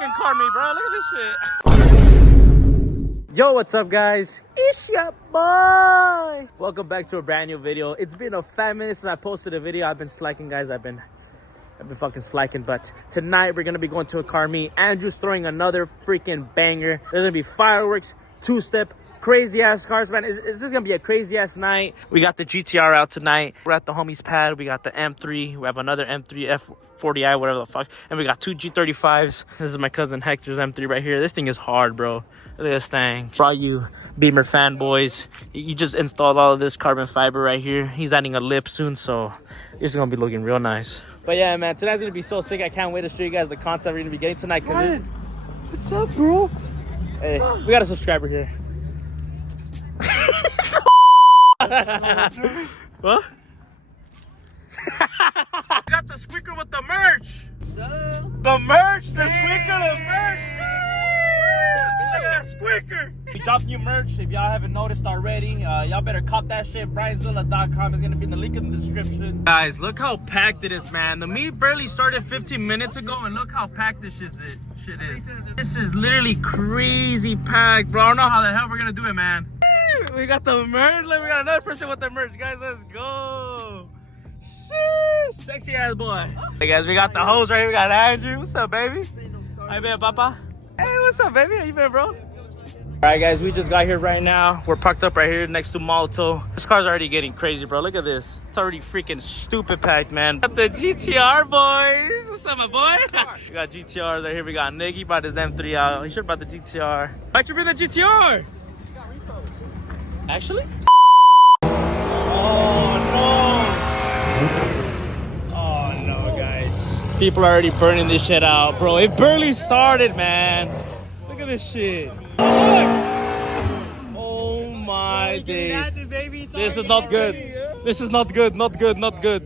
fucking car meet, bro. Look at this shit. Yo, what's up, guys? It's your boy. Welcome back to a brand new video. It's been a 5 minutes since I posted a video. I've been slacking, guys. I've been fucking slacking, but tonight we're gonna be going to a car meet. Andrew's throwing another freaking banger. There's gonna be fireworks, two-step, crazy ass cars, man. It's just gonna be a crazy ass night. We got the GTR out tonight. We're at the homies pad. We got the M3. We have another M3 F40i, whatever the fuck, and we got two G35s. This is my cousin Hector's M3 right here. This thing is hard, bro. Look at this thing. For all you Beamer fanboys, you just installed all of this carbon fiber right here. He's adding a lip soon, so it's gonna be looking real nice. But yeah, man, tonight's gonna be so sick. I can't wait to show you guys the content we're gonna be getting tonight. What's up, bro? Hey, we got a subscriber here. What? We got the squeaker with the merch. So, The merch, the squeaker, the merch. Look at that squeaker. We dropped new merch. If y'all haven't noticed already, y'all better cop that shit. BrianZilla.com is gonna be in the link in the description. Guys, look how packed it is, man. The meet barely started 15 minutes ago, and look how packed this shit is. This is literally crazy packed, bro. I don't know how the hell we're gonna do it, man. We got the merch. Look, we got another person with the merch, guys. Let's go. Sheesh, sexy ass boy. Hey guys, we got the host right here. We got Andrew. What's up, baby? How you been, Papa? Hey, what's up, baby? How you been, bro? All right, guys, we just got here right now. We're parked up right here next to Molto. This car's already getting crazy, bro. Look at this. It's already freaking stupid packed, man. Got the GTR boys. What's up, my boy? We got GTRs right here. We got Nick. He brought his M3 out. He should have brought the GTR. Why'd you bring the GTR? Actually? Oh no, guys. People are already burning this shit out, bro. It barely started, man. Look at this shit. Oh my days. This is not good. This is not good. Not good. Not good.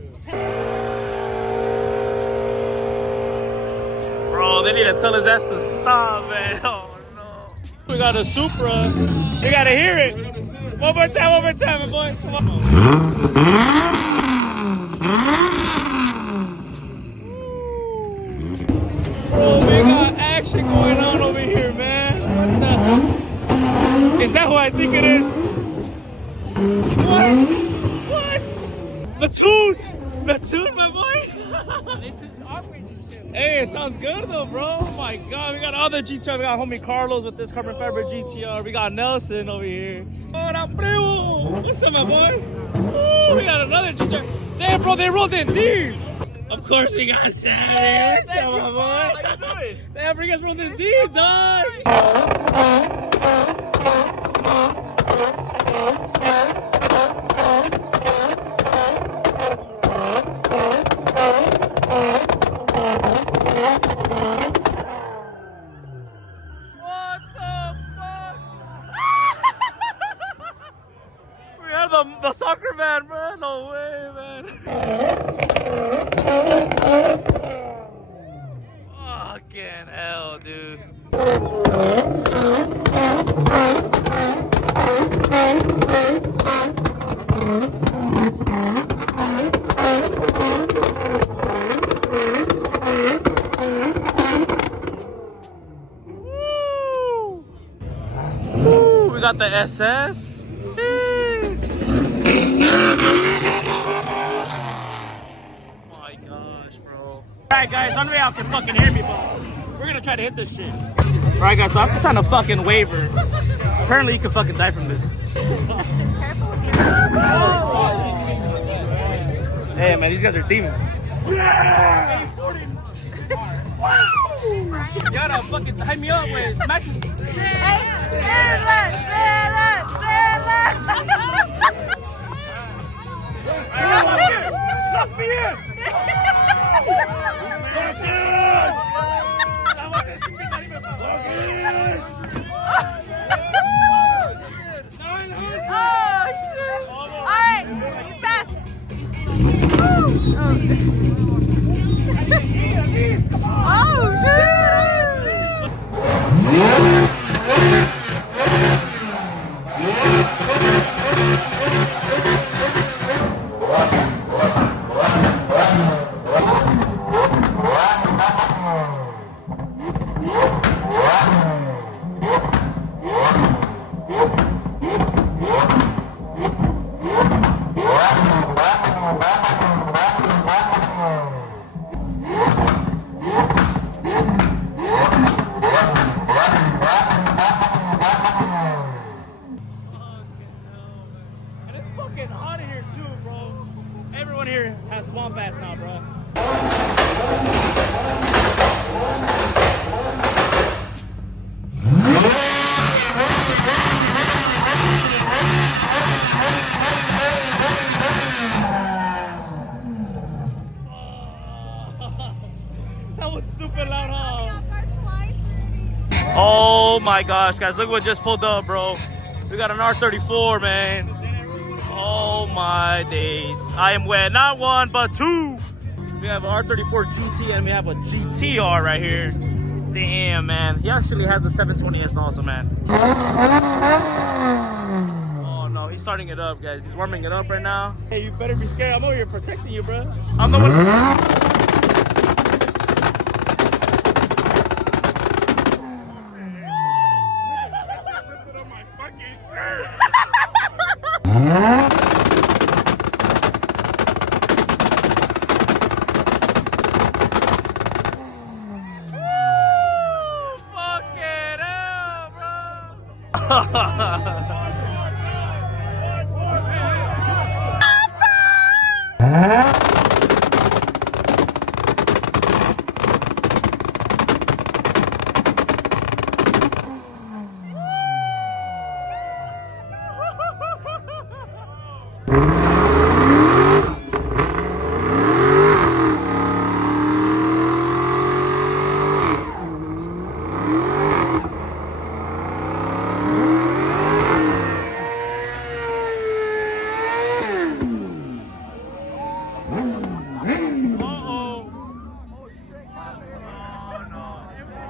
Bro, they need to tell his ass to stop, man. Oh no. We got a Supra. You gotta hear it. One more time, my boy. Come on. Bro, we got action going on over here, man. What the? Is that who I think it is? What? The tune, my boy. Hey, it sounds good though, bro. Oh my god, we got all the GTR. We got homie Carlos with this carbon fiber GTR. We got Nelson over here. What's up, my boy? Ooh, we got another GTR. Damn, bro, they rolled in deep. Of course, we got Sammy. What's up, my boy? How you doing? Damn, bring us rolled in deep, dog. The soccer man, bro. No way, man. Fucking hell, dude. Woo. We got the SS. Alright guys, Andre out can fucking hear me, but we're gonna try to hit this shit. Alright guys, so I'm just trying to fucking waiver. Apparently you can fucking die from this. Hey man, these guys are demons. Yeah! You gotta fucking tie me up, wait, smack me. Lock me in! have swamp ass now, bro. That was stupid loud, huh? Oh my gosh, guys, look what just pulled up, bro. We got an R34, man. Oh my days. I am wet. Not one, but two. We have an R34 GT and we have a GTR right here. Damn, man. He actually has a 720S also, man. Oh no, he's starting it up, guys. He's warming it up right now. Hey, you better be scared. I'm over here protecting you, bro. I'm the one.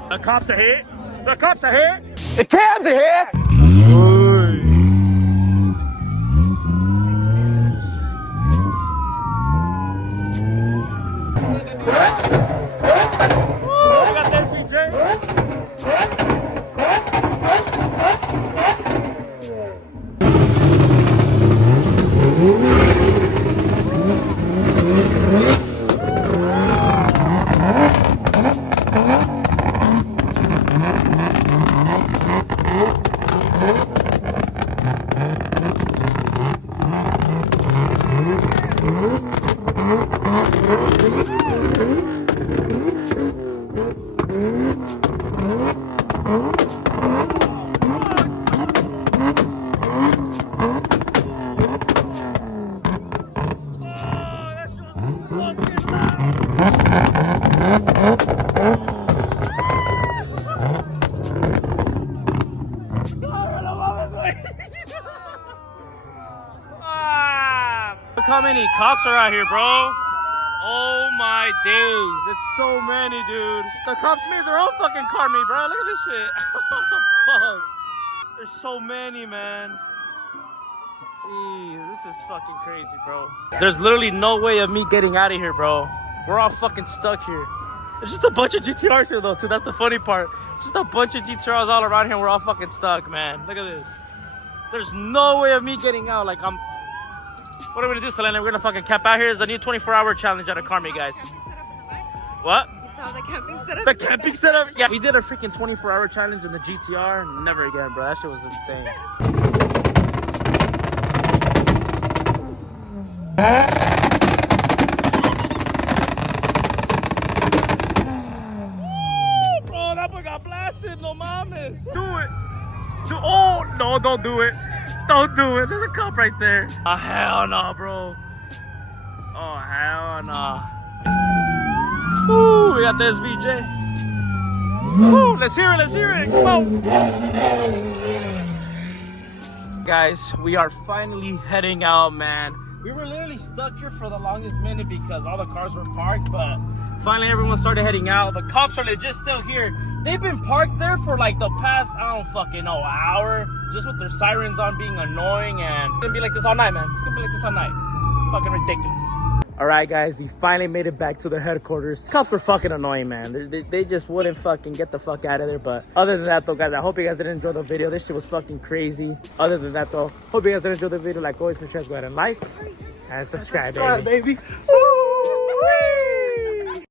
The cops are here. The cops are here. The cabs are here. We got this VJ. Look how many cops are out here, bro. Oh my days. It's so many, dude. The cops made their own fucking car meet, bro. Look at this shit. Fuck. There's so many, man. Jeez, this is fucking crazy, bro. There's literally no way of me getting out of here, bro. We're all fucking stuck here. There's just a bunch of GTRs here, though, too. That's the funny part. It's just a bunch of GTRs all around here. We're all fucking stuck, man. Look at this. There's no way of me getting out. Like, what are we gonna do, Selena? We're gonna fucking camp out here. It's a new 24-hour challenge at a car meet, guys. What? You saw the camping setup? The camping setup? Yeah, we did a freaking 24-hour challenge in the GTR. Never again, bro. That shit was insane. Bro, that boy got blasted. No mames. Do it. Oh, no, don't do it. Don't do it. There's a cop right there. Oh, hell no, bro. Oh, hell no. Ooh, we got this VJ. Ooh, let's hear it. Let's hear it. Come on. Guys, we are finally heading out, man. We were literally stuck here for the longest minute because all the cars were parked, but finally everyone started heading out. The cops are legit still here. They've been parked there for like the past, I don't fucking know, hour, just with their sirens on being annoying, and it's gonna be like this all night, man. It's gonna be like this all night. Fucking ridiculous. All right, guys, we finally made it back to the headquarters. Cops were fucking annoying, man. They just wouldn't fucking get the fuck out of there. But other than that, though, guys, I hope you guys did enjoy the video. This shit was fucking crazy. Other than that, though, hope you guys did enjoy the video. Like always, make sure you guys go ahead and like and subscribe, baby. Woo!